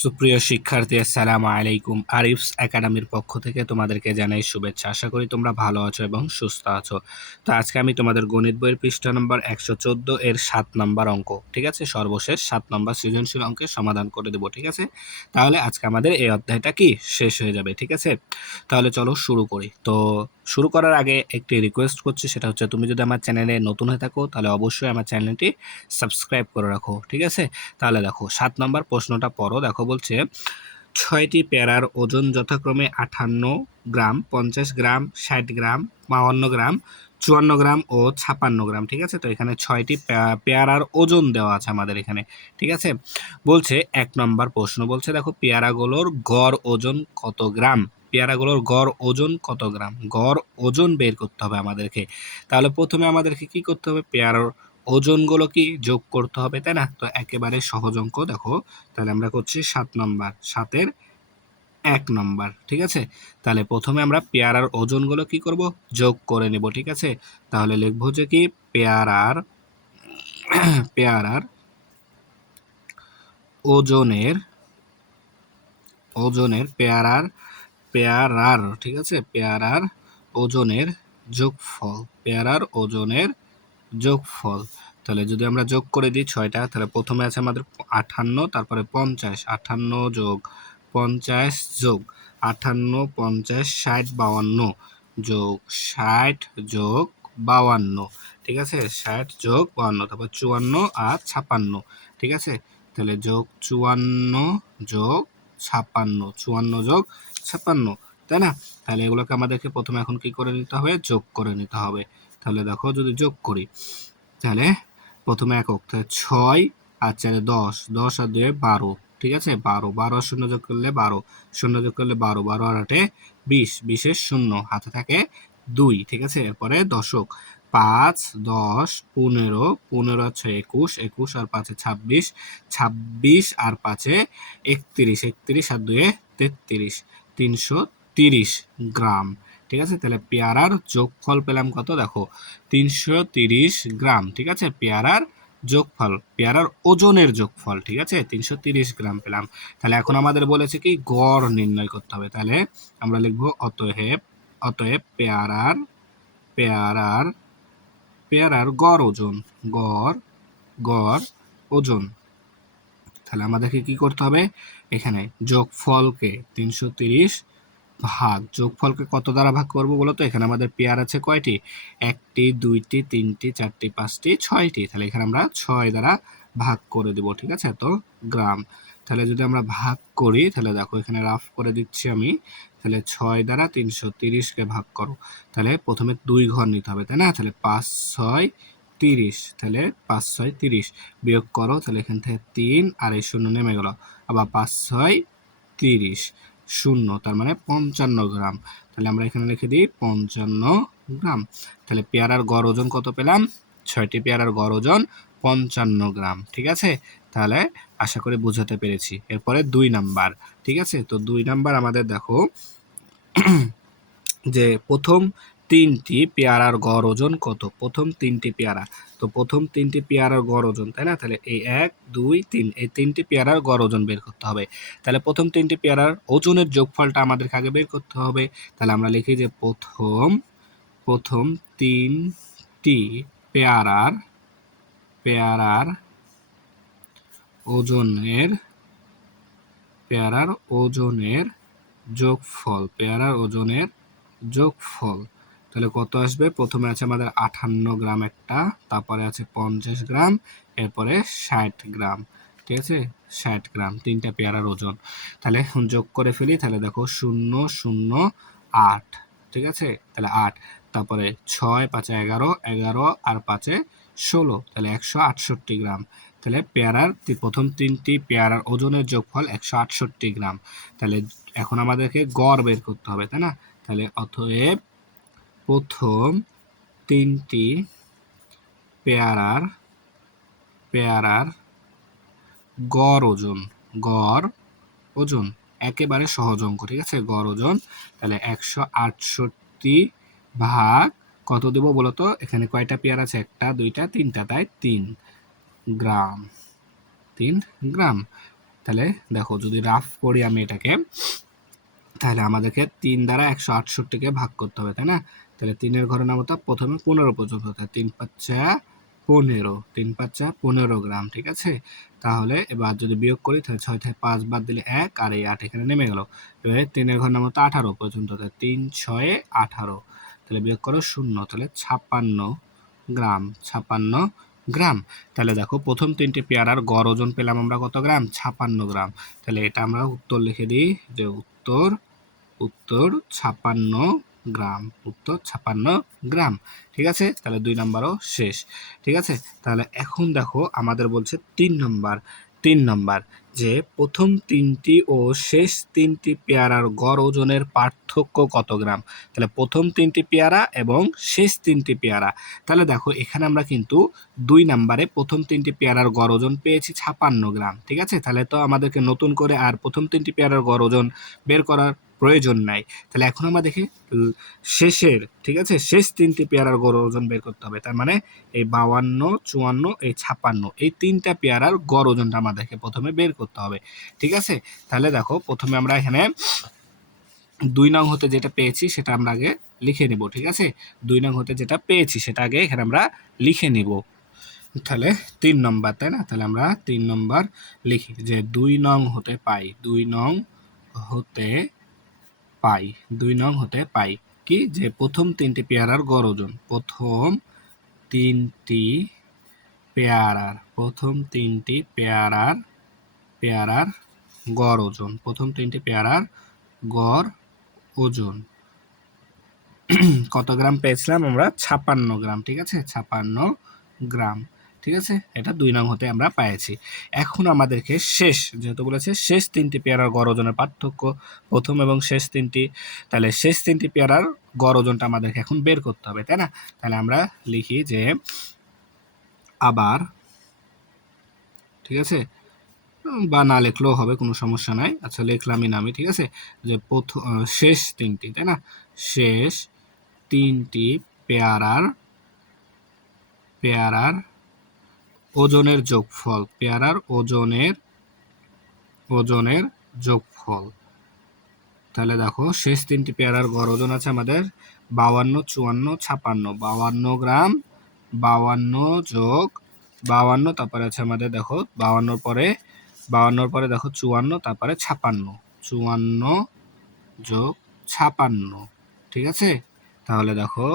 সুপ্রিয় শিক্ষার্থী, আসসালামু আলাইকুম। আরিফস একাডেমির পক্ষ থেকে তোমাদেরকে জানাই শুভেচ্ছা। আশা করি তোমরা ভালো আছো এবং সুস্থ আছো। তো আজকে আমি তোমাদের গণিত বইয়ের পৃষ্ঠা নম্বর 114 এর 7 নম্বর অঙ্ক, ঠিক আছে, সর্বশেষ 7 নম্বর সৃজনশীল অঙ্কের সমাধান করে দেবো, ঠিক আছে। তাহলে আজকে আমাদের এই অধ্যায়টা কি শেষ হয়ে যাবে, ঠিক আছে। তাহলে চলো শুরু করি। তো শুরু করার আগে একটি রিকোয়েস্ট করছি, সেটা হচ্ছে তুমি যদি আমার চ্যানেলে নতুন হয়ে থাকো তাহলে অবশ্যই আমার চ্যানেলটি সাবস্ক্রাইব করে রাখো, ঠিক আছে। তাহলে দেখো 7 নম্বর প্রশ্নটা পড়ো। দেখো বলছে 6টি পেয়ারার ওজন যথাক্রমে 58 গ্রাম, 50 গ্রাম, 60 গ্রাম, 52 গ্রাম, 54 গ্রাম ও 56 গ্রাম, ঠিক আছে। তো এখানে 6টি পেয়ারার ওজন দেওয়া আছে আমাদের এখানে, ঠিক আছে। বলছে 1 নম্বর প্রশ্ন বলছে দেখো পেয়ারাগুলোর গড় ওজন কত গ্রাম। পেয়ারাগুলোর গড় ওজন কত গ্রাম, গড় ওজন বের করতে হবে আমাদেরকে। তাহলে প্রথমে আমাদেরকে কি করতে হবে, পেয়ারার ওজনগুলো কি যোগ করতে হবে, তাই না। তো একেবারে সহজ অঙ্ক। দেখো তাহলে আমরা করছি 7 নম্বর, 7-এর 1 নম্বর, ঠিক আছে। তাহলে প্রথমে আমরা পেয়ারার ওজনগুলো কি করব, যোগ করে নেব, ঠিক আছে। তাহলে লিখবো যে কি পেয়ারার পেয়ারার ওজনের ওজনের পেয়ারার পেয়ারার ঠিক আছে, পেয়ারার ওজনের যোগফল, পেয়ারার ওজনের যোগফল। তাহলে যদি আমরা যোগ করে দিই 6টা, তাহলে প্রথমে আছে আমাদের 58, তারপরে 50, 58 যোগ 50 যোগ 58, 50, 60, 52 যোগ 60 যোগ 52, ঠিক আছে। 60 যোগ 52, তারপর 54 আর 56, ঠিক আছে। তাহলে যোগ 54 যোগ 56, 54 যোগ 56, তাই না। তাহলে এগুলোকে আমাদেরকে প্রথমে এখন কি করে নিতে হবে, যোগ করে নিতে হবে। তাহলে দেখো যদি যোগ করি তাহলে প্রথমে একক, তাহলে 6 আর 4 10, 10 আর 2 12, ঠিক আছে। 12, 12 আর 0 যোগ করলে 12, 0 যোগ করলে 12, 12 আর 8 20, 20 এর 0 হাতে থাকে 2, ঠিক আছে। এরপরে দশক 5, 10, 15, 15 আর 6 21, 21 আর 5 26, 26 আর 5 31, 31 আর 2 33, 330 গ্রাম, ঠিক আছে। তাহলে পেয়ারার যোগফল পেলাম কত, দেখো 330 গ্রাম, ঠিক আছে। পেয়ারার যোগফল, পেয়ারার ওজনের যোগফল, ঠিক আছে, 330 গ্রাম পেলাম। তাহলে এখন আমাদের বলেছে কি গড় নির্ণয় করতে হবে। তাহলে আমরা লিখবো অতএব অতএব পেয়ারার পেয়ারার পেয়ারার গড় ওজন, গড় গড় ওজন। তাহলে আমাদেরকে কি করতে হবে, এখানে যোগফলকে 330 ভাগ, যোগফলকে কত দ্বারা ভাগ করব বলো তো। এখানে আমাদের পেয়ার আছে কয়টি, 1টি 2টি 3টি 4টি 5টি 6টি। তাহলে এখানে আমরা 6 দ্বারা ভাগ করে দেব, ঠিক আছে, এত গ্রাম। তাহলে যদি আমরা ভাগ করি তাহলে দেখো এখানে রাফ করে দিচ্ছি আমি। তাহলে 6 দ্বারা 330কে ভাগ করো। তাহলে প্রথমে 2 ঘর নিতে হবে, তাই না। তাহলে 5 6 30, তাহলে 5 6 30 বিয়োগ করো। তাহলে এখান থেকে 3 আর এই 0 নেমে গেল, আবার 5 6 30, 0, তার মানে 55 গ্রাম। তাহলে আমরা এখানে লিখে দিই 55 গ্রাম। তাহলে পেয়ারার গড় ওজন কত পেলাম, 6টি পেয়ারার গড় ওজন 55 গ্রাম, ঠিক আছে। তাহলে আশা করি বুঝাতে পেরেছি। এরপরে 2 নাম্বার, ঠিক আছে। তো 2 নাম্বার আমাদের দেখো যে প্রথম 3টি পেয়ারার গড় ওজন কত, প্রথম 3টি পেয়ারা। তো প্রথম 3টি পেয়ারার গড় ওজন, তাই না। তাহলে এই 1 2 3 এই 3টি পেয়ারার গড় ওজন বের করতে হবে। তাহলে প্রথম 3টি পেয়ারার ওজনের যোগফলটা আমাদেরকে আগে বের করতে হবে। তাহলে আমরা লিখি যে প্রথম 3টি পেয়ারার পেয়ারার ওজনের পেয়ারার ওজনের যোগফল, পেয়ারার ওজনের যোগফল। তাহলে কত আসবে, প্রথমে আছে আমাদের 58 গ্রাম একটা, তারপরে আছে 50 গ্রাম, এরপরে 60 গ্রাম, ঠিক আছে। 60 গ্রাম 3টা পেয়ারার ওজন। তাহলে যোগ করে ফেলি। তাহলে দেখো 0 0 8, ঠিক আছে। তাহলে 8, তারপরে 6 5 11, 11 আর 5 16, তাহলে 168 গ্রাম। তাহলে পেয়ারার প্রথম 3টি পেয়ারার ওজনের যোগফল 168 গ্রাম। তাহলে এখন আমাদেরকে গড় বের করতে হবে, তাই না। তাহলে অতএব প্রথম 3টি পেয়ারার পেয়ারার গড় ওজন, গড় ওজন একেবারে সহজ অঙ্ক, ঠিক আছে। গড় ওজন তাহলে 168 ভাগ কত দেবো বলতো, এখানে কয়টা পেয়ার আছে, 1 2 3, তাই 3 গ্রাম, 3 গ্রাম। তাহলে দেখো যদি রাফ করি আমি এটাকে, তাহলে আমাদেরকে 3 দ্বারা 168কে ভাগ করতে হবে, তাই না? তাহলে 3-এর ঘরে নামতা প্রথমে 15 পর্যন্ত, তাই 3×5 = 15, 3×5 = 15 গ্রাম, ঠিক আছে? তাহলে এবার যদি বিয়োগ করি তাহলে 6 থেকে 5 বাদ দিলে 1, আর এই 8 এখানে নেমে গেল। এবারে 3-এর ঘর নামতা 18 পর্যন্ত, তাই 3×6 = 18, তাহলে বিয়োগ করো 0, তাহলে 56 গ্রাম, 56 গ্রাম। তাহলে দেখো প্রথম 3টি পেয়ারার গড় ওজন পেলাম আমরা কত গ্রাম? 56 গ্রাম। তাহলে এটা আমরা উত্তর লিখে দিই যে উত্তর 56 গ্রাম, উত্তর 56 গ্রাম, ঠিক আছে? তাহলে 2 নম্বরও শেষ, ঠিক আছে? তাহলে এখন দেখো আমাদের বলছে 3 নম্বর যে প্রথম 3টি ও শেষ 3টি পেয়ারার গড় ওজনের পার্থক্য কত গ্রাম। তাহলে প্রথম 3টি পেয়ারা এবং শেষ 3টি পেয়ারা, তাহলে দেখো এখানে আমরা কিন্তু 2 নম্বরে প্রথম 3টি পেয়ারার গড় ওজন পেয়েছি 56 গ্রাম, ঠিক আছে? তাহলে তো আমাদেরকে নতুন করে আর প্রথম 3টি পেয়ারার গড় ওজন বের করার প্রয়োজন নাই। তাহলে এখন আমরা দেখি শেষের, ঠিক আছে, শেষ 3টি পেয়ারার গড় ওজন বের করতে হবে। তার মানে এই 52, 54, এই 56, এই 3টা পেয়ারার গড় ওজনটা আমাদেরকে প্রথমে বের করতে হবে, ঠিক আছে? তাহলে দেখো প্রথমে আমরা এখানে 2 নং হতে যেটা পেয়েছি সেটা আমরা আগে লিখে নিব, ঠিক আছে? 2 নং হতে যেটা পেয়েছি সেটা আগে এখানে আমরা লিখে নিব। তাহলে 3 নম্বর, তাই না? তাহলে আমরা 3 নম্বর লিখি যে 2 নং হতে পাই, 2 নং হতে পাই, 2 নং হতে পাই কি যে প্রথম 3টি পেয়ারার গড় ওজন, প্রথম 3টি পেয়ারার, প্রথম 3টি পেয়ারার গড় ওজন, প্রথম 3টি পেয়ারার গড় ওজন কত গ্রাম পেয়েছিলাম আমরা? 56 গ্রাম, ঠিক আছে? 56 গ্রাম, ঠিক আছে? এটা 2 নং হতে আমরা পেয়েছি। এখন আমাদেরকে শেষ, যেহেতু বলেছে শেষ 3টি পেয়ারার গড় ওজনের পার্থক্য প্রথম এবং শেষ 3টি, তাহলে শেষ 3টি পেয়ারার গড় ওজনটা আমাদেরকে এখন বের করতে হবে, তাই না? তাহলে আমরা লিখি যে আবার, ঠিক আছে? বা না লিখলেও হবে, কোনো সমস্যা নাই। আচ্ছা লিখলামই না আমি, ঠিক আছে? যে প্রথম শেষ 3টি, তাই না? শেষ 3টি পেয়ারার ওজনের যোগফল, পেয়ারার ওজনের যোগফল। তাহলে দেখো শেষ 3টি পেয়ারার গড় ওজন আছে আমাদের 52, 54, 56, 52 গ্রাম, 52 যোগ 52, তারপরে আছে আমাদের দেখো 52 পরে দেখো 54, তারপরে 56, 54 যোগ 56, ঠিক আছে? তাহলে দেখো,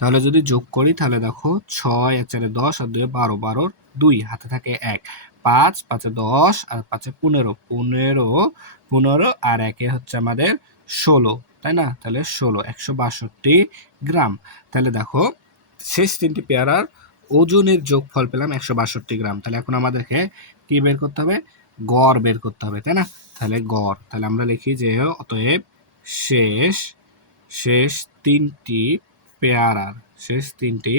তাহলে যদি যোগ করি তাহলে দেখো 6 আর 4 10 আর 2 12, 12 2 হাতে থাকে 1, 5 5 10 আর 5 15, 15 আর 1 হচ্ছে আমাদের 16, তাই না? তাহলে 16, 162 গ্রাম। তাহলে দেখো শেষ 3টি পেয়ারার ওজনের যোগফল পেলাম 162 গ্রাম। তাহলে এখন আমাদেরকে কি বের করতে হবে? গড় বের করতে হবে, তাই না? তাহলে গড়, তাহলে আমরা লিখি যে অতএব শেষ 3টি পেয়ারার, শেষ 3টি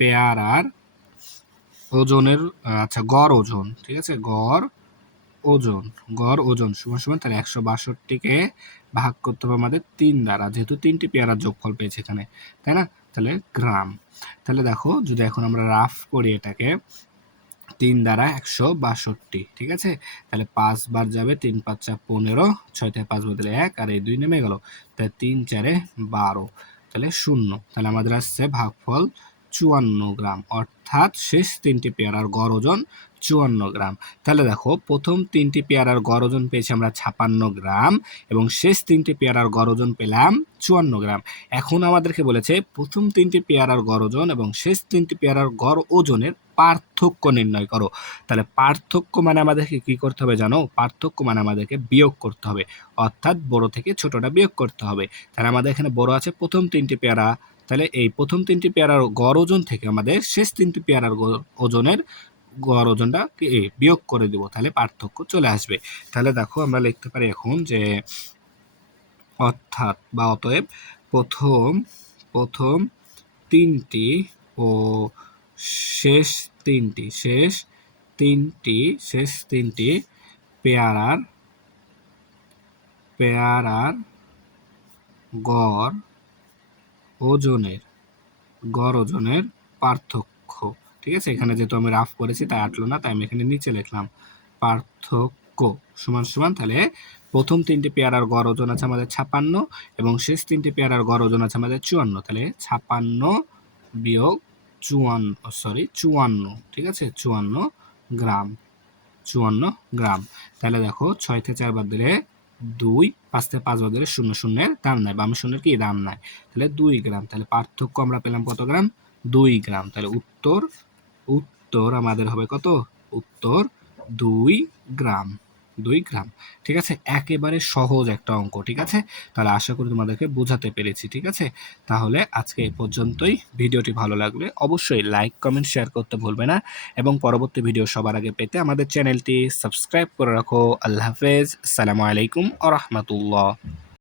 পেয়ারার ওজনের, আচ্ছা গড় ওজন, ঠিক আছে? গড় ওজন সমান সমান, তাহলে 162কে ভাগ করতে হবে আমাদের 3 দ্বারা, যেহেতু 3টি পেয়ারার যোগফল পেয়েছে এখানে, তাই না? তাহলে গ্রাম। তাহলে দেখো যদি এখন আমরা রাফ করি এটাকে, 3 দ্বারা 162, ঠিক আছে? তাহলে 5 বার যাবে, 3 5 15, 6 থেকে 5 বদলে 1, আর এই 2 নেমে গেল, তাহলে 3 4 12, তাহলে 0, তাহলে আমাদের আসছে ভাগফল 54 গ্রাম, অর্থাৎ শেষ 3টি পেয়ারার গড় ওজন 54 গ্রাম। তাহলে দেখো প্রথম 3টি পেয়ারার গড় ওজন পেয়েছি আমরা 56 গ্রাম এবং শেষ 3টি পেয়ারার গড় ওজন পেলাম 54 গ্রাম। এখন আমাদেরকে বলেছে প্রথম 3টি পেয়ারার গড় ওজন এবং শেষ 3টি পেয়ারার গড় ওজনের পার্থক্য নির্ণয় করো। তাহলে পার্থক্য মানে আমাদেরকে কি করতে হবে জানো? পার্থক্য মানে আমাদেরকে বিয়োগ করতে হবে, অর্থাৎ বড় থেকে ছোটটা বিয়োগ করতে হবে। তাহলে আমাদের এখানে বড় আছে প্রথম 3টি পেয়ারা, তাহলে এই প্রথম 3টি পেয়ারার গড় ওজন থেকে আমাদের শেষ 3টি পেয়ারার ওজনের গড় ওজনটা বিয়োগ করে দিব, তাহলে পার্থক্য চলে আসবে। তাহলে দেখো আমরা লিখতে পারি এখন যে অর্থাৎ বা অতএব প্রথম 3টি ও শেষ 3টি পেয়ারার গড় ওজনের পার্থক্য, ঠিক আছে? এখানে যেহেতু আমি রাফ করেছি তাই আটলো না, তাই আমি এখানে নিচে লিখলাম পার্থক্য সমান সমান তাহলে প্রথম ৩টি পেয়ারার গড় ওজন আছে আমাদের ৫৬ এবং শেষ ৩টি পেয়ারার গড় ওজন আছে আমাদের ৫৪। তাহলে ৫৬ বিয়োগ ৫৪, ঠিক আছে, ৫৪ গ্রাম। ৫৪ গ্রাম। তাহলে দেখো ৬ থেকে ৪ বাদ দিলে ২, ৫ থেকে ৫ বাদ দিলে ০ শূন্যের দাম নাই, বাম শূন্যের কি দাম নাই। তাহলে ২ গ্রাম। তাহলে পার্থক্য আমরা পেলাম কত গ্রাম? ২ গ্রাম। তাহলে উত্তর আমাদের হবে কত? উত্তর ২ গ্রাম। ২ গ্রাম। ঠিক আছে, একেবারে সহজ একটা অঙ্ক। ঠিক আছে, তাহলে আশা করি তোমাদেরকে বোঝাতে পেরেছি। ঠিক আছে, তাহলে আজকে এই পর্যন্তই। ভিডিওটি ভালো লাগলে অবশ্যই লাইক, কমেন্ট, শেয়ার করতে ভুলবে না এবং পরবর্তী ভিডিও সবার আগে পেতে আমাদের চ্যানেলটি সাবস্ক্রাইব করে রাখো। আল্লাহ হাফেজ। আসসালামু আলাইকুম ওয়া রাহমাতুল্লাহ।